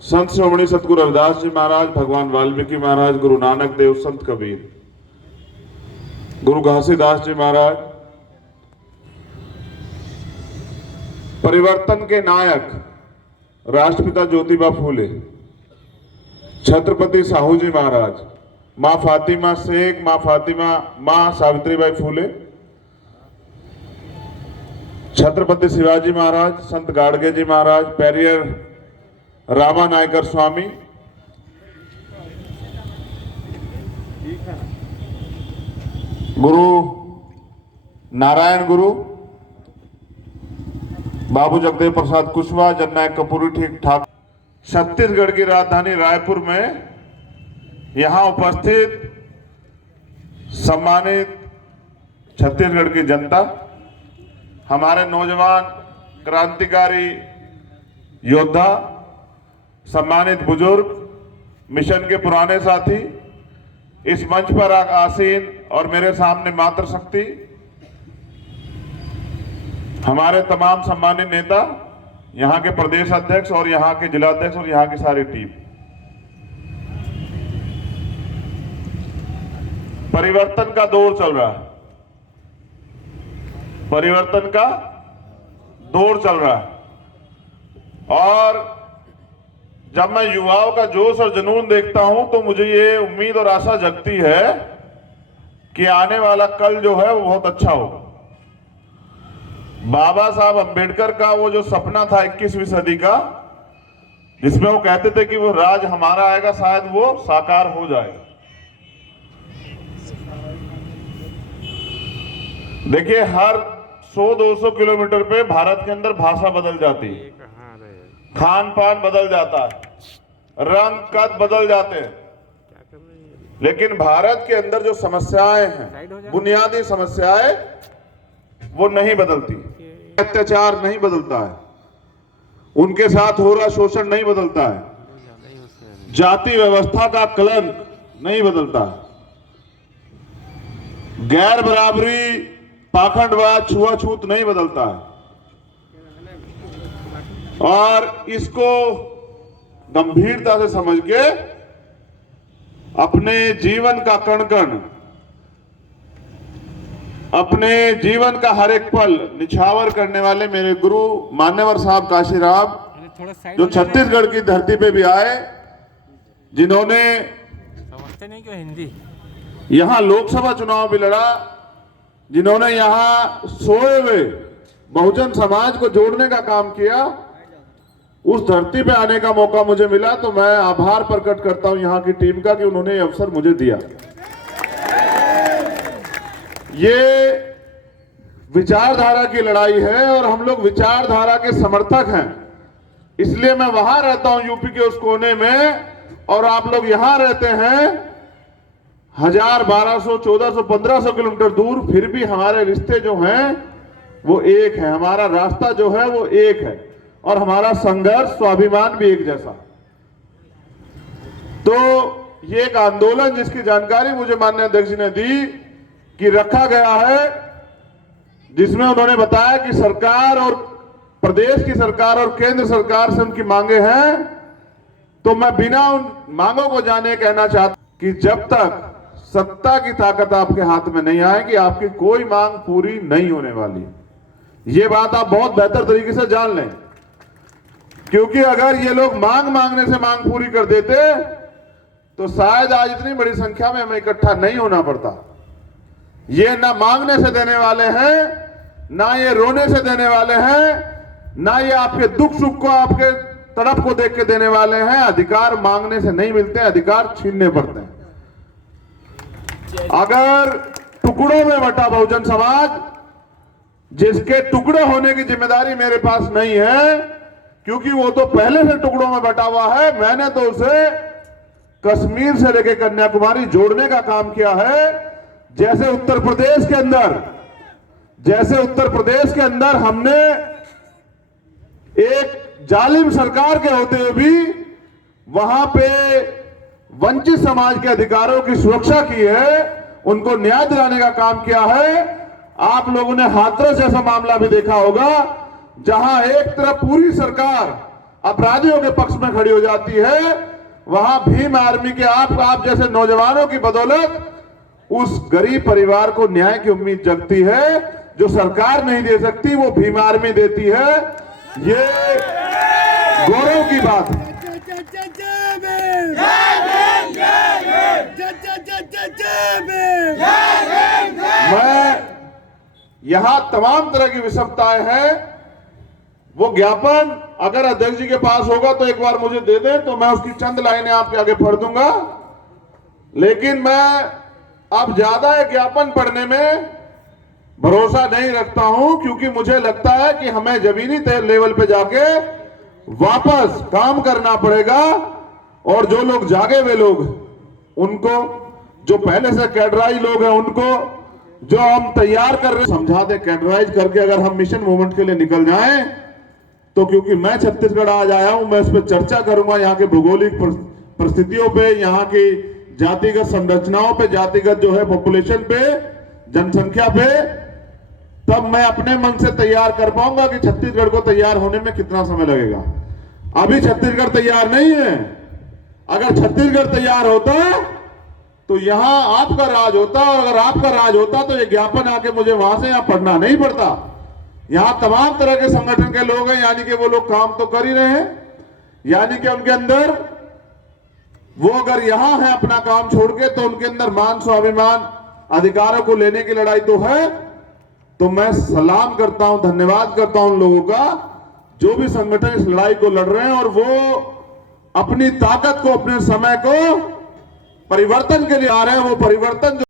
संत श्रोमणी सतगुरु रविदास जी महाराज, भगवान वाल्मीकि महाराज, गुरु नानक देव, संत कबीर, गुरु घासीदास जी महाराज, परिवर्तन के नायक राष्ट्रपिता ज्योतिबा फूले, छत्रपति साहू जी महाराज, मां फातिमा शेख, मां फातिमा, मां सावित्रीबाई फूले, छत्रपति शिवाजी महाराज, संत गाडगे जी महाराज, पेरियर रामा नायकर स्वामी, गुरु नारायण गुरु, बाबू जगदेव प्रसाद कुशवाहा, जननायक कपूरी ठीक ठाक, छत्तीसगढ़ की राजधानी रायपुर में यहां उपस्थित सम्मानित छत्तीसगढ़ की जनता, हमारे नौजवान क्रांतिकारी योद्धा, सम्मानित बुजुर्ग, मिशन के पुराने साथी, इस मंच पर आसीन और मेरे सामने मातृशक्ति, हमारे तमाम सम्मानित नेता, यहां के प्रदेश अध्यक्ष और यहां के जिलाध्यक्ष और यहां की सारी टीम। परिवर्तन का दौर चल रहा है, परिवर्तन का दौर चल रहा है और जब मैं युवाओं का जोश और जुनून देखता हूं तो मुझे ये उम्मीद और आशा जगती है कि आने वाला कल जो है वो बहुत अच्छा होगा। बाबा साहब अंबेडकर का वो जो सपना था 21वीं सदी का, जिसमें वो कहते थे कि वो राज हमारा आएगा, शायद वो साकार हो जाएगा। देखिए, हर 100-200 किलोमीटर पे भारत के अंदर भाषा बदल जाती है, खान पान बदल जाता है, रंग कद बदल जाते हैं, लेकिन भारत के अंदर जो समस्याएं हैं, बुनियादी समस्याएं, वो नहीं बदलती। अत्याचार नहीं बदलता है, उनके साथ हो रहा शोषण नहीं बदलता है, जाति व्यवस्था का कलंक नहीं बदलता है, गैर बराबरी, पाखंडवाद, छुआछूत नहीं बदलता है। और इसको गंभीरता से समझ के अपने जीवन का कण कण, अपने जीवन का हर एक पल निछावर करने वाले मेरे गुरु मान्यवर साहब काशीराम, जो छत्तीसगढ़ की धरती पे भी आए, जिन्होंने यहां लोकसभा चुनाव भी लड़ा, जिन्होंने यहां सोए हुए बहुजन समाज को जोड़ने का काम किया, उस धरती पे आने का मौका मुझे मिला तो मैं आभार प्रकट करता हूं यहां की टीम का कि उन्होंने ये अवसर मुझे दिया। ये विचारधारा की लड़ाई है और हम लोग विचारधारा के समर्थक हैं, इसलिए मैं वहां रहता हूं यूपी के उस कोने में और आप लोग यहां रहते हैं 1000, 1200, 1400, 1500 किलोमीटर दूर, फिर भी हमारे रिश्ते जो हैं वो एक है, हमारा रास्ता जो है वो एक है और हमारा संघर्ष, स्वाभिमान भी एक जैसा। तो ये एक आंदोलन जिसकी जानकारी मुझे माननीय अध्यक्ष जी ने दी कि रखा गया है, जिसमें उन्होंने बताया कि सरकार और प्रदेश की सरकार और केंद्र सरकार से उनकी मांगे हैं, तो मैं बिना उन मांगों को जाने कहना चाहता कि जब तक सत्ता की ताकत आपके हाथ में नहीं आएगी, आपकी कोई मांग पूरी नहीं होने वाली। ये बात आप बहुत बेहतर तरीके से जान लें, क्योंकि अगर ये लोग मांग मांगने से मांग पूरी कर देते तो शायद आज इतनी बड़ी संख्या में हमें इकट्ठा नहीं होना पड़ता। ये ना मांगने से देने वाले हैं, ना ये रोने से देने वाले हैं, ना ये आपके दुख सुख को, आपके तड़प को देख के देने वाले हैं। अधिकार मांगने से नहीं मिलते, अधिकार छीनने पड़ते हैं। अगर टुकड़ों में बटा बहुजन समाज, जिसके टुकड़े होने की जिम्मेदारी मेरे पास नहीं है, क्योंकि वो तो पहले से टुकड़ों में बटा हुआ है, मैंने तो उसे कश्मीर से लेकर कन्याकुमारी जोड़ने का काम किया है। जैसे उत्तर प्रदेश के अंदर हमने एक जालिम सरकार के होते हुए भी वहां पे वंचित समाज के अधिकारों की सुरक्षा की है, उनको न्याय दिलाने का काम किया है। आप लोगों ने हाथरस जैसा मामला भी देखा होगा, जहां एक तरफ पूरी सरकार अपराधियों के पक्ष में खड़ी हो जाती है, वहां भीम आर्मी के आप जैसे नौजवानों की बदौलत उस गरीब परिवार को न्याय की उम्मीद जगती है। जो सरकार नहीं दे सकती वो भीम आर्मी देती है। ये गौरव की बात है। मैं यहां तमाम तरह की विषमताएं हैं, वो ज्ञापन अगर अध्यक्ष जी के पास होगा तो एक बार मुझे दे दें तो मैं उसकी चंद लाइनें आपके आगे पढ़ दूंगा। लेकिन मैं अब ज्यादा ज्ञापन पढ़ने में भरोसा नहीं रखता हूं, क्योंकि मुझे लगता है कि हमें जमीनी लेवल पे जाके वापस काम करना पड़ेगा। और जो लोग जागे हुए लोग उनको, जो पहले से कैडराइज लोग हैं उनको, जो हम तैयार कर रहे समझा दे कैडराइज करके अगर हम मिशन मूवमेंट के लिए निकल जाएं तो, क्योंकि मैं छत्तीसगढ़ आज आया हूं, मैं इस पर चर्चा करूंगा, यहाँ के भौगोलिक परिस्थितियों पे, यहाँ की जातिगत संरचनाओं पे, जातिगत जो है पॉपुलेशन पे, जनसंख्या पे, तब मैं अपने मन से तैयार कर पाऊंगा कि छत्तीसगढ़ को तैयार होने में कितना समय लगेगा। अभी छत्तीसगढ़ तैयार नहीं है। अगर छत्तीसगढ़ तैयार होता तो यहां आपका राज होता, और अगर आपका राज होता तो ये ज्ञापन आके मुझे वहां से यहां पढ़ना नहीं पड़ता। यहां तमाम तरह के संगठन के लोग हैं, यानी कि वो लोग काम तो कर ही रहे हैं, यानी कि उनके अंदर वो अगर यहां है अपना काम छोड़ के, तो उनके अंदर मान स्वाभिमान अधिकारों को लेने की लड़ाई तो है। तो मैं सलाम करता हूं, धन्यवाद करता हूं उन लोगों का जो भी संगठन इस लड़ाई को लड़ रहे हैं, और वो अपनी ताकत को, अपने समय को परिवर्तन के लिए आ रहे हैं। वो परिवर्तन